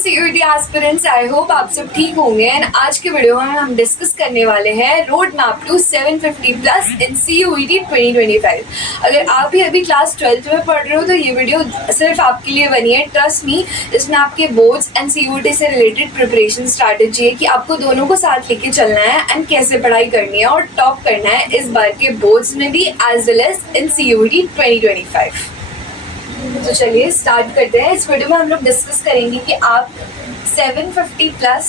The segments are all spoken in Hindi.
सीयूईटी एस्पिरेंट्स, आई होप आप सब ठीक होंगे। एंड आज के वीडियो में हम डिस्कस करने वाले हैं road map to 750 plus in CUET 2025। अगर आप भी अभी क्लास 12th में पढ़ रहे हो तो ये वीडियो सिर्फ आपके लिए बनी है। ट्रस्ट मी, इसमें आपके बोर्ड्स एंड सीयूईटी से रिलेटेड प्रिपरेशन स्ट्रैटेजी है कि आपको दोनों को साथ लेके चलना है एंड कैसे पढ़ाई करनी है और टॉप करना है इस बार के बोर्ड्स में भी as well as in CUET 2025। तो चलिए स्टार्ट करते हैं। इस वीडियो में हम लोग डिस्कस करेंगे कि आप 750 प्लस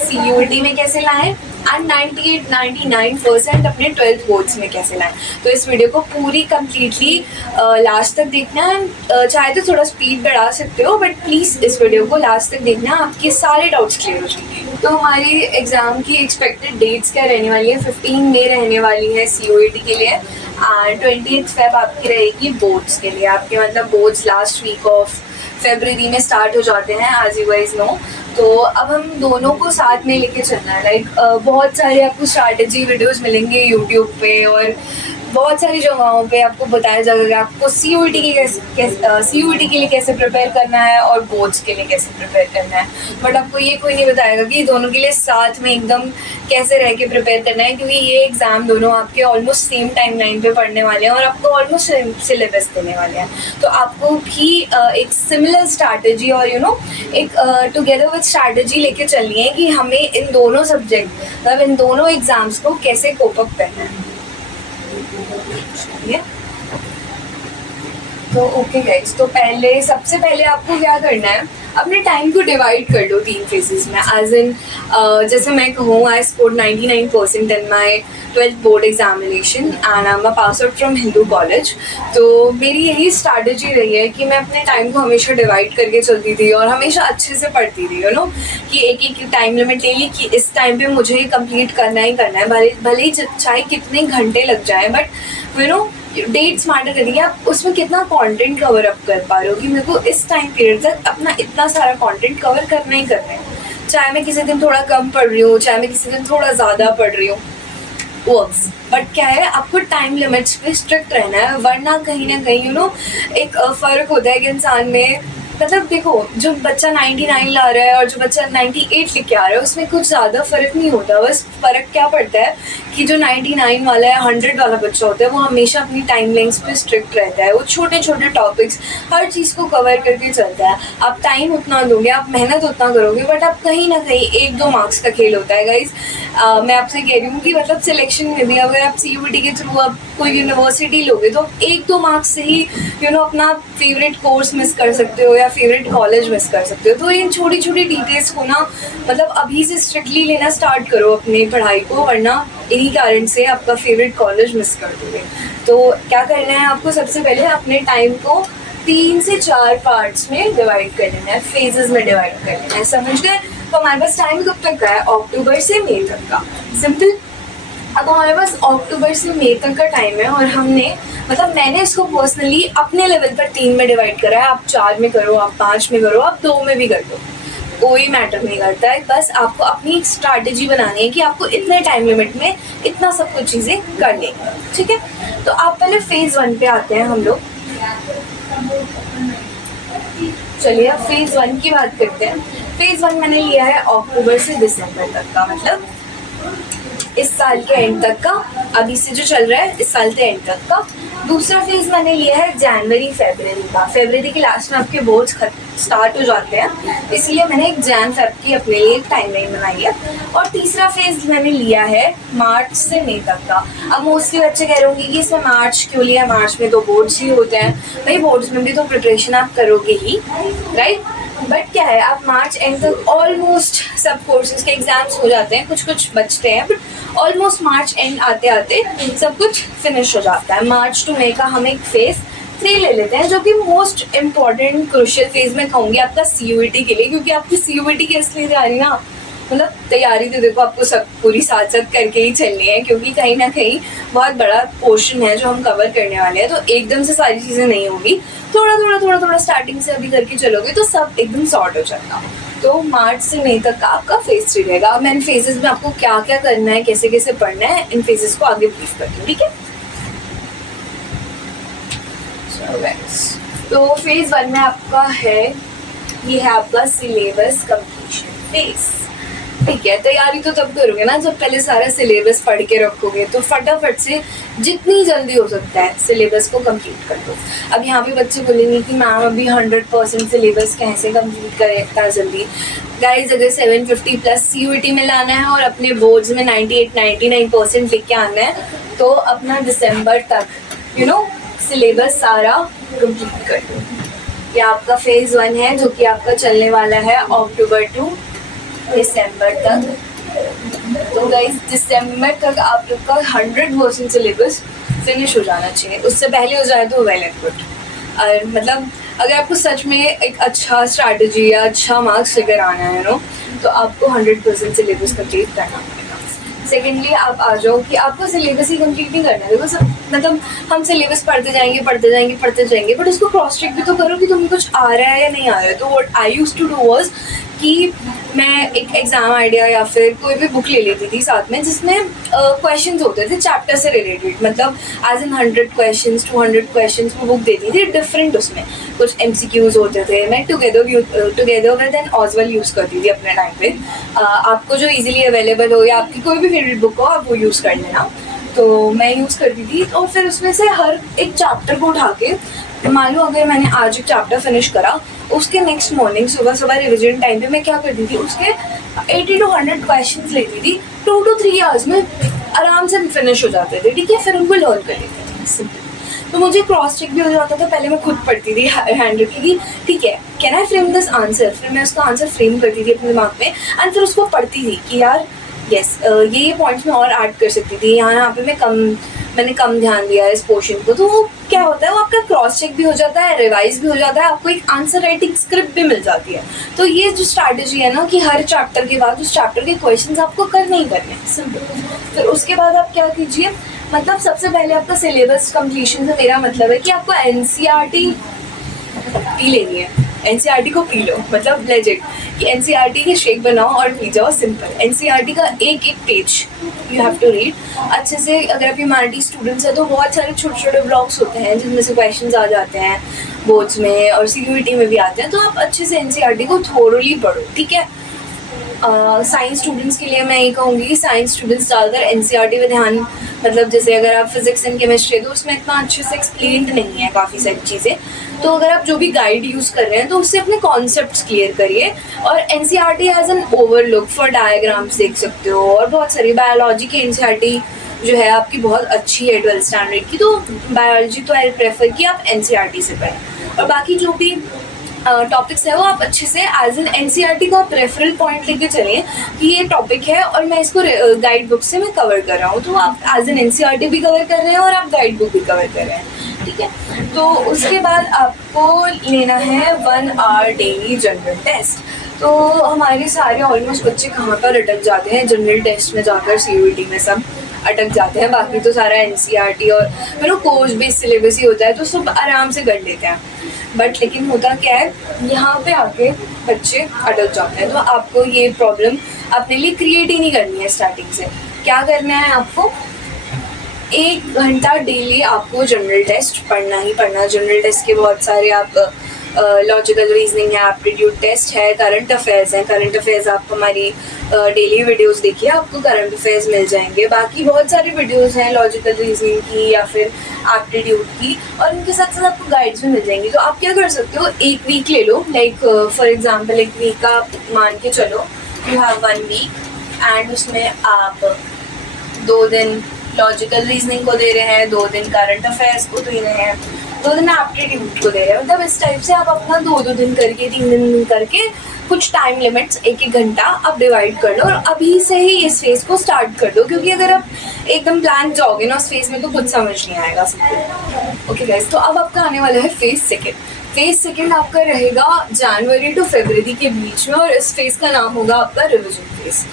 सीयूईटी में कैसे लाएं एंड 98-99% अपने 12th बोर्ड्स में कैसे लाएं। तो इस वीडियो को पूरी कम्प्लीटली लास्ट तक देखना है। चाहे तो थोड़ा स्पीड बढ़ा सकते हो, बट प्लीज़ इस वीडियो को लास्ट तक देखना, आपके सारे डाउट्स क्लियर हो जाएंगे। तो हमारी एग्ज़ाम की एक्सपेक्टेड डेट्स क्या रहने वाली है? 15 मई रहने वाली है सीयूईटी के लिए एंड 20th फेब आपकी रहेगी बोर्ड्स के लिए। आपके मतलब बोर्ड्स लास्ट वीक ऑफ फरवरी में स्टार्ट हो जाते हैं, एज यू गाइस नो। तो अब हम दोनों को साथ में लेके चलना है। लाइक बहुत सारे आपको स्ट्रैटेजी वीडियोस मिलेंगे यूट्यूब पे और बहुत सारी जगहों पे आपको बताया जाएगा कि आपको सीयूईटी के लिए कैसे प्रिपेयर करना है और बोर्ड्स के लिए कैसे प्रिपेयर करना है। बट आपको ये कोई नहीं बताएगा कि दोनों के लिए साथ में एकदम कैसे रह के प्रिपेयर करना है, क्योंकि ये एग्ज़ाम दोनों आपके ऑलमोस्ट सेम टाइम लाइन पे पढ़ने वाले हैं और आपको ऑलमोस्ट सेम सिलेबस देने वाले हैं। तो आपको भी एक सिमिलर स्ट्रैटेजी और एक टुगेदर विद स्ट्रैटेजी लेके चलनी है कि हमें इन दोनों सब्जेक्ट मतलब इन दोनों एग्ज़ाम्स को कैसे कोप अप करना है। तो ओके गाइस, तो सबसे पहले आपको क्या करना है, अपने टाइम को डिवाइड कर लो 3 फेजेस में। एज इन जैसे मैं कहूँ, I scored 99% in my 12th board examination and I am a pass out from Hindu college. तो मेरी यही स्ट्रैटेजी रही है कि मैं अपने टाइम को हमेशा डिवाइड करके चलती थी और हमेशा अच्छे से पढ़ती थी। कि एक टाइम लिमिट ले ली कि इस टाइम पे मुझे कंप्लीट करना ही करना है, भले ही चाहे कितने घंटे लग जाए, बट डेट्स मैटर करेंगी। आप उसमें कितना कंटेंट कवर अप कर पा रहे हो कि मेरे को इस टाइम पीरियड तक अपना इतना सारा कंटेंट कवर करना ही करना है। चाहे मैं किसी दिन थोड़ा कम पढ़ रही हूँ, चाहे मैं किसी दिन थोड़ा ज़्यादा पढ़ रही हूँ, वर्क्स। बट क्या है, आपको टाइम लिमिट्स पे स्ट्रिक्ट रहना है, वरना कहीं ना कहीं एक फ़र्क होता है कि इंसान में। मतलब देखो, जो बच्चा 99 ला रहा है और जो बच्चा 98 लेके आ रहा है, उसमें कुछ ज़्यादा फ़र्क नहीं होता। बस फ़र्क क्या पड़ता है कि जो 99 वाला है, 100 वाला बच्चा होता है, वो हमेशा अपनी टाइम लाइन्स पे स्ट्रिक्ट रहता है। वो छोटे छोटे टॉपिक्स, हर चीज़ को कवर करके चलता है। आप टाइम उतना दोगे, आप मेहनत उतना करोगे, बट आप कहीं ना कहीं 1-2 मार्क्स का खेल होता है गाइज। मैं आपसे कह रही हूँ कि मतलब सिलेक्शन में भी अगर आप सीयूईटी के थ्रू आप कोई यूनिवर्सिटी लोगे तो 1-2 मार्क्स से ही अपना फेवरेट कोर्स मिस कर सकते हो या फेवरेट कॉलेज मिस कर सकते हो। तो इन छोटी छोटी डिटेल्स को ना मतलब अभी से स्ट्रिक्टली लेना स्टार्ट करो अपनी पढ़ाई को, वरना इन्हीं कारण से आपका फेवरेट कॉलेज मिस कर दोगे। तो क्या करना है आपको, सबसे पहले अपने टाइम को 3 से 4 पार्ट्स में डिवाइड कर लेना है, फेजेस में डिवाइड कर लेना है, समझ गए? तो हमारे पास टाइम कब तक का है? अक्टूबर से मई तक का। सिंपल। अब हमारे पास अक्टूबर से मई तक का टाइम है और मैंने इसको पर्सनली अपने लेवल पर 3 में डिवाइड करा है। आप 4 में करो, आप 5 में करो, आप 2 में भी कर दो, कोई मैटर नहीं करता है। बस आपको अपनी एक स्ट्रैटेजी बनानी है कि आपको इतने टाइम लिमिट में इतना सब कुछ चीज़ें करनी है, ठीक है? तो आप पहले फेज़ 1 पे आते हैं हम लोग। चलिए अब फेज़ 1 की बात करते हैं। फेज़ 1 मैंने लिया है अक्टूबर से दिसंबर तक का, मतलब इस साल के एंड तक का। अभी से जो चल रहा है इस साल के एंड तक का। दूसरा फेज़ मैंने लिया है जनवरी-फरवरी का। फरवरी के लास्ट में आपके बोर्ड्स स्टार्ट हो जाते हैं, इसलिए मैंने एक जैन-फेब की अपने लिए एक टाइमलाइन बनाई है। और तीसरा फेज़ मैंने लिया है मार्च से मई तक का। अब मोस्टली बच्चे कह रहे होंगे कि इसमें मार्च क्यों लिया, मार्च में तो बोर्ड्स ही होते हैं। भाई बोर्ड्स में भी तो प्रिपरेशन आप करोगे ही, राइट? बट क्या है, आप मार्च एंड तक ऑलमोस्ट सब कोर्सेज के एग्जाम्स हो जाते हैं, कुछ कुछ बचते हैं, बट ऑलमोस्ट मार्च एंड आते आते सब कुछ फिनिश हो जाता है। मार्च टू मई का हम एक फेज़ 3 ले लेते हैं, जो कि मोस्ट इम्पॉर्टेंट क्रूशियल फेज़ में कहूँगी आपका सीयूईटी के लिए, क्योंकि आपकी सीयूईटी की असली तैयारी ना, मतलब तैयारी तो देखो आपको सब पूरी साथ साथ करके ही चलनी है, क्योंकि कहीं ना कहीं बहुत बड़ा पोर्शन है जो हम कवर करने वाले हैं। तो एकदम से सारी चीज़ें नहीं होगी, थोड़ा स्टार्टिंग से अभी करके चलोगे तो सब एकदम सॉर्ट हो जाएगा। तो मार्च से मई तक का आपका फेज़ 3 रहेगा। अब मैं इन फेजेस में आपको क्या क्या करना है, कैसे कैसे पढ़ना है, इन फेजेस को आगे ब्रीफ करती हूँ, ठीक है? तो फेज़ 1 में आपका है ये है आपका सिलेबस कंप्लीशन फेज। ठीक है, तैयारी तो तब करोगे ना जब पहले सारा सिलेबस पढ़ के रखोगे। तो फटाफट से जितनी जल्दी हो सकता है सिलेबस को कंप्लीट कर दो। अब यहाँ पे बच्चे बोलेंगे कि मैम अभी 100% सिलेबस कैसे कंप्लीट करें इतना जल्दी। गाइज, अगर 750 प्लस CUET में लाना है और अपने बोर्ड्स में 98-99% लेके आना है तो अपना दिसंबर तक सिलेबस सारा कंप्लीट कर दो। ये आपका फेज़ 1 है जो कि आपका चलने वाला है अक्टूबर टू दिसंबर तक। तो गाइस, दिसंबर तक आप लोग का 100% सिलेबस फिनिश हो जाना चाहिए। उससे पहले हो जाए तो वेल एंड गुड। और मतलब अगर आपको सच में एक अच्छा स्ट्रैटेजी या अच्छा मार्क्स लेकर आना है तो आपको 100% सिलेबस कंप्लीट करना पड़ेगा। सेकेंडली, आप आ जाओ कि आपको सिलेबस ही कंप्लीट नहीं करना है। देखो सब मतलब हम सिलेबस पढ़ते जाएंगे बट उसको क्रॉस चेक भी तो करो कि तुम्हें कुछ आ रहा है या नहीं आ रहा है। तो what I used to do was कि मैं एक एग्ज़ाम आइडिया या फिर कोई भी बुक ले लेती थी साथ में जिसमें क्वेश्चंस होते थे चैप्टर से रिलेटेड, मतलब एज इन 100 क्वेश्चंस 200 क्वेश्चंस वो बुक देती थी डिफरेंट। उसमें कुछ MCQs होते थे। मैं टुगेदर विद एन ऑजवेल यूज़ करती थी अपने टाइम पे। आपको जो इजीली अवेलेबल हो या आपकी कोई भी फेवरेट बुक हो आप वो यूज़ कर लेना। तो मैं यूज़ करती थी और फिर उसमें से हर एक चैप्टर को उठा के, मान लो अगर मैंने आज एक चैप्टर फिनिश करा, उसके नेक्स्ट मॉर्निंग सुबह रिविजन टाइम पे मैं क्या करती थी, उसके 80 to 100 क्वेश्चंस लेती थी। 2 to 3 आवर्स में आराम से फिनिश हो जाते थे। ठीक है, फिर उनको लर्न कर लेते थे सिंपल। तो मुझे क्रॉस चेक भी हो जाता था। पहले मैं खुद पढ़ती थी हैंड रखी थी, ठीक है, can I frame this answer, फिर मैं उसका आंसर फ्रेम करती थी अपने दिमाग में एंड फिर उसको पढ़ती थी कि यार यस ये पॉइंट्स में और ऐड कर सकती थी, यहाँ पे मैंने कम ध्यान दिया है इस पोर्शन को। तो वो क्या होता है, वो आपका क्रॉस चेक भी हो जाता है, रिवाइज भी हो जाता है, आपको एक आंसर राइटिंग स्क्रिप्ट भी मिल जाती है। तो ये जो स्ट्रैटेजी है ना कि हर चैप्टर के बाद उस चैप्टर के क्वेश्चंस आपको करने ही करने हैं, सिंपल। फिर उसके बाद आप क्या कीजिए, मतलब सबसे पहले आपका सिलेबस कंप्लीशन से मेरा मतलब है कि आपको NCERT पी लेनी है। NCERT को पी लो, मतलब लेजिट कि NCERT के शेक बनाओ और पी जाओ, सिंपल। NCERT का एक page you have to read अच्छे से। अगर आप ह्यूमैनिटी स्टूडेंट्स हैं तो बहुत सारे छोटे छोटे ब्लॉक्स होते हैं जिनमें से क्वेश्चंस आ जाते हैं बोर्ड्स में और CUET में भी आते हैं। तो आप अच्छे से NCERT को थोरोली पढ़ो, ठीक है। साइंस स्टूडेंट्स के लिए मैं ये कहूँगी कि साइंस स्टूडेंट्स ज़्यादातर NCERT में ध्यान, मतलब जैसे अगर आप फिजिक्स एंड केमिस्ट्री है तो उसमें इतना अच्छे से एक्सप्लेन्ड नहीं है काफ़ी सारी चीज़ें। तो अगर आप जो भी गाइड यूज़ कर रहे हैं तो उससे अपने कॉन्सेप्ट्स क्लियर करिए। और NCERT as an overlook for diagrams देख सकते हो। और बहुत सारी बायोलॉजी की NCERT जो है आपकी बहुत अच्छी है 12th स्टैंडर्ड की, तो बायोलॉजी तो आई प्रेफर कि आप NCERT से पढ़ें। और बाकी जो भी टॉपिक्स है वो आप अच्छे से एज एन NCERT का रेफरल पॉइंट लेके चलें कि ये टॉपिक है और मैं इसको गाइड बुक से मैं कवर कर रहा हूँ। तो आप एज एन NCERT भी कवर कर रहे हैं और आप गाइड बुक भी कवर कर रहे हैं, ठीक है। तो उसके बाद आपको लेना है 1 आवर डेली जनरल टेस्ट। तो हमारे सारे ऑलमोस्ट बच्चे कहाँ पर अटक जाते हैं, जनरल टेस्ट में जाकर CUET में सब अटक जाते हैं। बाकी तो सारा NCERT और कोर्स बेस्ड सिलेबस ही होता है तो सब आराम से कर लेते हैं। बट लेकिन होता क्या है, यहाँ पे आके बच्चे अटक जाते हैं। तो आपको ये प्रॉब्लम अपने लिए क्रिएट ही नहीं करनी है स्टार्टिंग से। क्या करना है, आपको 1 घंटा डेली आपको जनरल टेस्ट पढ़ना ही पढ़ना। जनरल टेस्ट के बहुत सारे आप लॉजिकल रीजनिंग है, एप्टीट्यूड टेस्ट है, करंट अफेयर्स हैं। करंट अफेयर्स आप हमारी डेली वीडियोस देखिए, आपको करंट अफेयर्स मिल जाएंगे। बाकी बहुत सारी वीडियोस हैं लॉजिकल रीजनिंग की या फिर एप्टीट्यूड की, और उनके साथ साथ आपको गाइड्स भी मिल जाएंगी। तो आप क्या कर सकते हो, 1 वीक ले लो, लाइक फॉर एग्जांपल 1 वीक का आप मान के चलो, यू हैव 1 वीक एंड उसमें आप 2 दिन लॉजिकल रीजनिंग को दे रहे हैं, 2 दिन करंट अफेयर्स को दे रहे हैं, 2 दिन एप्टीट्यूड को दे रहे हैं। मतलब इस टाइप से आप अपना 2-2 दिन करके 3 दिन करके कुछ टाइम लिमिट्स 1-1 घंटा आप डिवाइड कर लो और अभी से ही इस फेज़ को स्टार्ट कर दो। क्योंकि अगर आप एकदम ब्लैंक जाओगे ना उस फेज़ में तो कुछ समझ नहीं आएगा सबको। ओके गाइस, तो अब आपका आने वाला है फेज़ सेकेंड। फेज़ सेकेंड आपका रहेगा जनवरी टू फरवरी के बीच में और इस फेज़ का नाम होगा आपका रिविजन फेज़,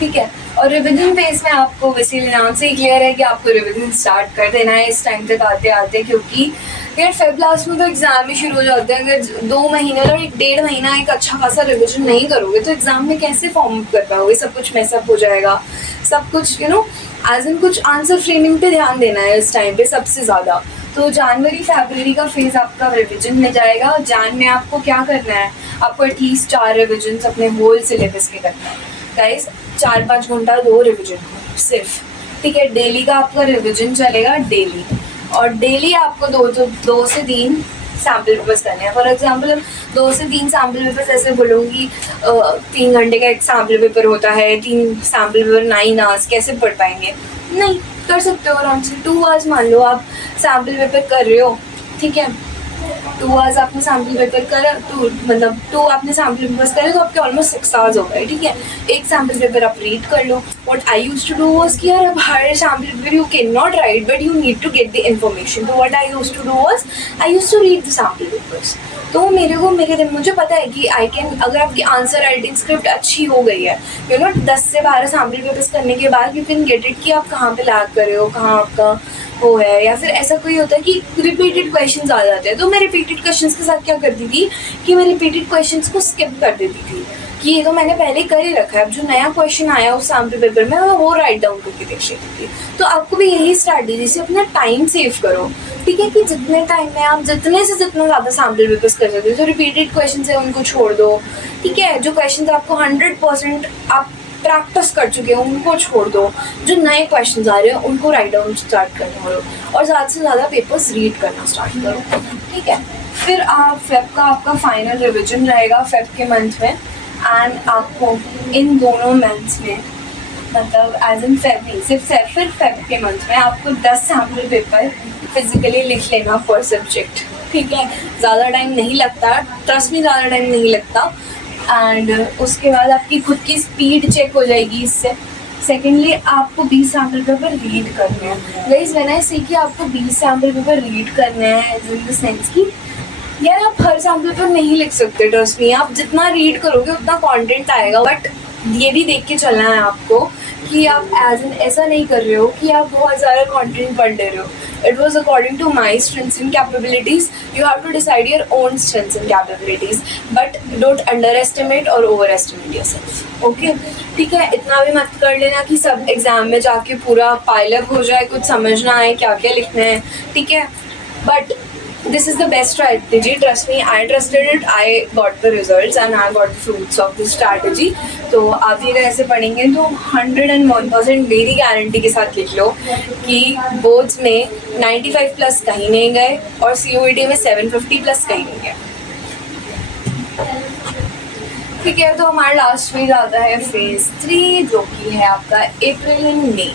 ठीक है। और रिविजन फेज़ में आपको वैसे नाम से ही क्लियर है कि आपको रिविजन स्टार्ट कर देना है इस टाइम तक आते आते, क्योंकि यार फेब लास्ट में तो एग्ज़ाम ही शुरू हो जाते हैं। अगर 2 महीने और 1-1.5 महीना एक अच्छा खासा रिविजन नहीं करोगे तो एग्ज़ाम में कैसे फॉर्म अप कर पाओगे, सब कुछ मैसअप हो जाएगा, सब कुछ एज इन कुछ आंसर फ्रेमिंग पे ध्यान देना है इस टाइम पे सबसे ज़्यादा। तो जनवरी फरवरी का फेज़ आपका रिविजन में जाएगा। और जान में आपको क्या करना है, आपको एटलीस्ट 4 रिविजन अपने होल सिलेबस के करना है गाइस। 4-5 घंटा 2 रिविजन सिर्फ, ठीक है। डेली का आपका रिविजन चलेगा डेली, और डेली आपको 2 से 3 सैम्पल पेपर्स करने हैं। फॉर एग्जाम्पल 2 से 3 सैम्पल पेपर्स ऐसे बोलूँगी, 3 घंटे का एक सैम्पल पेपर होता है, 3 सैम्पल पेपर 9 आवर्स, कैसे पढ़ पाएंगे? नहीं कर सकते हो आराम से। 2 आवर्स मान लो आप सैम्पल पेपर कर रहे हो, ठीक है। 2 आवर्स आपने सैम्पल पेपर करा, तो मतलब 2 आपने सैम्पल पेपर्स करे तो आपके ऑलमोस्ट 6 आवर्स हो गए, ठीक है। एक सैम्पल पेपर आप रीड कर लो। What I used to do was कि यार अब हर sample paper you can not write but you need to get the information. तो what I used to do was I used to read the sample papers. तो मुझे पता है कि आई कैन, अगर आपकी आंसर राइटिंग स्क्रिप्ट अच्छी हो गई है, 10 से 12 सैम्पल पेपर्स करने के बाद यू कैन गेट इट कि आप कहाँ पे लैग कर रहे हो, कहाँ आपका वो है। या फिर ऐसा कोई होता है कि रिपीटेड क्वेश्चंस आ जाते हैं, तो मैं रिपीटेड क्वेश्चंस के साथ क्या करती थी कि मैं रिपीटेड क्वेश्चंस को स्किप कर देती थी कि ये तो मैंने पहले कर ही रखा है, अब जो नया क्वेश्चन आया उस सैम्पल पेपर में मैं वो राइट डाउन करके देख लेती थी। तो आपको भी यही स्ट्रैटेजी से अपना टाइम सेव करो, ठीक है, कि जितने टाइम में आप जितने से जितना ज़्यादा सैम्पल पेपर्स कर सकते हो। जो रिपीटेड क्वेश्चन है उनको छोड़ दो, ठीक है। जो क्वेश्चन आपको 100% आप प्रैक्टिस कर चुके हो उनको छोड़ दो। जो नए क्वेश्चंस आ रहे हैं उनको राइट डाउन स्टार्ट करना करो, और ज़्यादा से ज़्यादा पेपर्स रीड करना स्टार्ट करो, ठीक है। फिर आप फेब का आपका फाइनल रिविजन रहेगा फेब के मंथ में, एंड आपको इन दोनों मंथ्स में, मतलब एज इन फेब नहीं, सिर्फ फेब के मंथ में आपको 10 सैम्पल पेपर फिजिकली लिख लेना पर सब्जेक्ट, ठीक है। ज़्यादा टाइम नहीं लगता, ट्रस्ट में ज़्यादा टाइम नहीं लगता। एंड उसके बाद आपकी खुद की स्पीड चेक हो जाएगी इससे। सेकेंडली आपको 20 सैम्पल पेपर रीड करने हैं। गाइस व्हेन आई से कि आपको 20 सैम्पल पेपर रीड करने हैं इन द सेंस कि यार आप हर सैम्पल पेपर नहीं लिख सकते, ट्रस्ट मी। आप जितना रीड करोगे उतना कंटेंट आएगा, बट ये भी देख के चलना है आपको कि आप एज इन ऐसा नहीं कर रहे हो कि आप बहुत ज़्यादा कंटेंट पढ़ ले रहे हो। It was according to my strengths and capabilities. You have to decide your own strengths and capabilities, but don't underestimate or overestimate yourself. Okay? ठीक है, इतना भी मत कर लेना कि सब एग्जाम में जाके पूरा पाइलअप हो जाए, कुछ समझ ना आए क्या क्या लिखना है, ठीक है। But this is the best strategy, trust me, I trusted it, I got the results and I got the fruits of this strategy. तो आप भी अगर ऐसे पढ़ेंगे तो 101% मेरी गारंटी के साथ लिख लो कि बोर्ड्स में 95 प्लस कहीं नहीं गए और CUET में 750 प्लस कहीं नहीं गए, ठीक है। तो हमारा लास्ट फेज आता है फेज 3, जो कि है आपका अप्रैल एंड मई।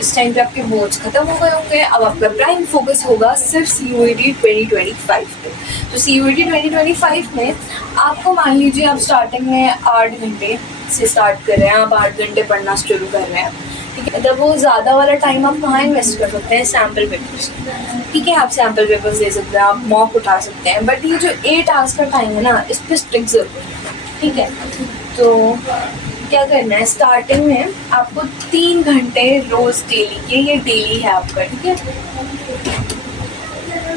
इस टाइम पे आपके बोर्ड्स खत्म हो गए होंगे, अब आपका प्राइम फोकस होगा सिर्फ CUET 2025 पे। तो CUET 2025 में आपको मान लीजिए आप स्टार्टिंग में 8 घंटे से स्टार्ट कर रहे हैं, आप 8 घंटे पढ़ना शुरू कर रहे हैं, ठीक है। तब वो ज़्यादा वाला टाइम आप कहाँ इन्वेस्ट कर सकते हैं? सैम्पल पेपर्स, ठीक है। आप सैम्पल पेपर्स दे सकते हैं, आप मॉक उठा सकते हैं, बट ये जो 8 आवर्स का टाइम है ना, इस पर स्ट्रिक्ट जरूर है, ठीक है। तो क्या करना है, स्टार्टिंग में आपको 3 घंटे रोज डेली के, ये डेली है आपका, ठीक है।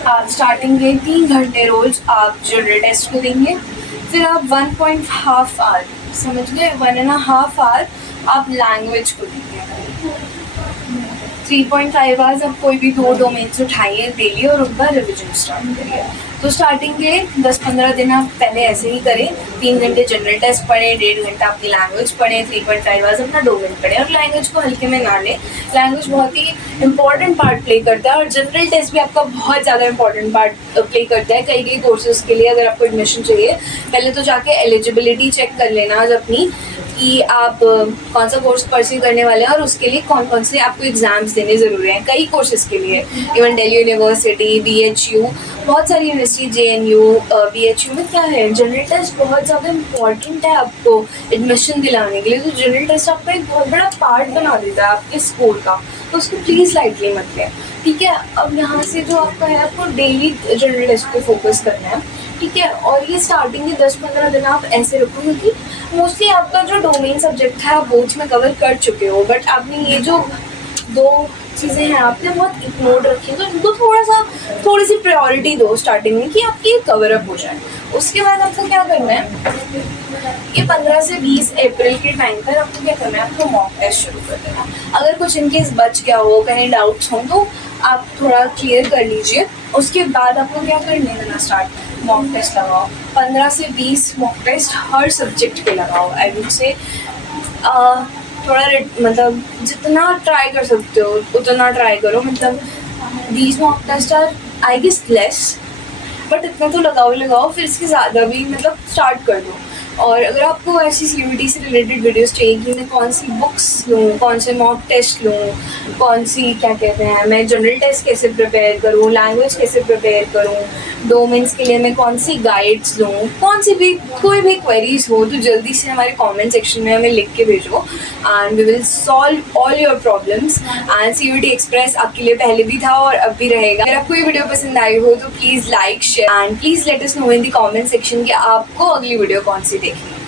आप स्टार्टिंग के 3 घंटे रोज आप जनरल टेस्ट को देंगे, फिर आप 1.5 आवर, समझ गए, 1.5 आवर आप लैंग्वेज को देंगे। 3.5 आवर्स आप कोई भी 2 डोमेन्स उठाइए डेली और उनका रिविजन स्टार्ट करिए। तो स्टार्टिंग के 10-15 दिन आप पहले ऐसे ही करें, 3 घंटे जनरल टेस्ट पढ़ें, 1.5 घंटा अपनी लैंग्वेज पढ़ें, 3.5 आवर्स अपना डोमेन पढ़ें, और लैंग्वेज को हल्के में ना लें। लैंग्वेज बहुत ही इंपॉर्टेंट पार्ट प्ले करता है, और जनरल टेस्ट भी आपका बहुत ज़्यादा इंपॉर्टेंट पार्ट प्ले करता है। कई कोर्सेज के लिए अगर आपको एडमिशन चाहिए, पहले तो जाके एलिजिबिलिटी चेक कर लेना अपनी कि आप कौन सा कोर्स परस्यू करने वाले हैं और उसके लिए कौन कौन से आपको एग्ज़ाम्स देने ज़रूरी हैं। कई कोर्सेज़ के लिए, इवन दिल्ली यूनिवर्सिटी, BHU, बहुत सारी यूनिवर्सिटी, JNU, BHU में क्या है, जनरल टेस्ट बहुत ज़्यादा इंपॉर्टेंट है आपको एडमिशन दिलाने के लिए। तो जनरल टेस्ट आपका एक बहुत बड़ा पार्ट बना देता है आपके स्कोर का, तो उसको प्लीज़ लाइटली मत लें, ठीक है। अब यहाँ से जो आपका है, आपको डेली जनरल टेस्ट पे फोकस करना है, ठीक है। और ये स्टार्टिंग के 10-15 दिन आप ऐसे रखो, क्योंकि मोस्टली आपका जो डोमेन सब्जेक्ट है आप बोर्ड्स में कवर कर चुके हो, बट आपने ये जो 2 चीज़ें हैं आपने बहुत इग्नोर रखी, तो इनको थोड़ी सी प्रायोरिटी दो स्टार्टिंग में कि आपकी कवर अप हो जाए। उसके बाद आपको क्या करना है, ये 15 से 20 अप्रैल के टाइम पर आपको क्या करना है, आपको मॉक टेस्ट शुरू कर देना। अगर कुछ इनकेस बच गया हो, कहीं डाउट्स हों, तो आप थोड़ा क्लियर कर लीजिए। उसके बाद आपको क्या करने देना स्टार्ट, मॉक टेस्ट लगाओ। 15 से 20 मॉक टेस्ट हर सब्जेक्ट पे लगाओ। आई वुड से थोड़ा मतलब जितना ट्राई कर सकते हो उतना ट्राई करो। मतलब 20 mock test are I guess less, but इतना तो लगाओ ही लगाओ। फिर इसके ज़्यादा भी मतलब स्टार्ट कर दो। और अगर आपको ऐसी CUET से रिलेटेड वीडियोस चाहिए कि मैं कौन सी बुक्स लूँ, कौन से मॉक टेस्ट लूँ, कौन सी क्या कहते हैं मैं जनरल टेस्ट कैसे प्रिपेयर करूँ, लैंग्वेज कैसे प्रिपेयर करूँ, डोमेन्स के लिए मैं कौन सी गाइड्स लूँ, कौन सी भी कोई भी क्वेरीज हो तो जल्दी से हमारे कमेंट सेक्शन में हमें लिख के भेजो and we will solve all your problems. And CUET express आपके लिए पहले भी था और अब भी रहेगा। अगर आपको ये वीडियो पसंद आई हो तो please like share and please let us know in the comment section कि आपको अगली वीडियो कौन सी देखनी है।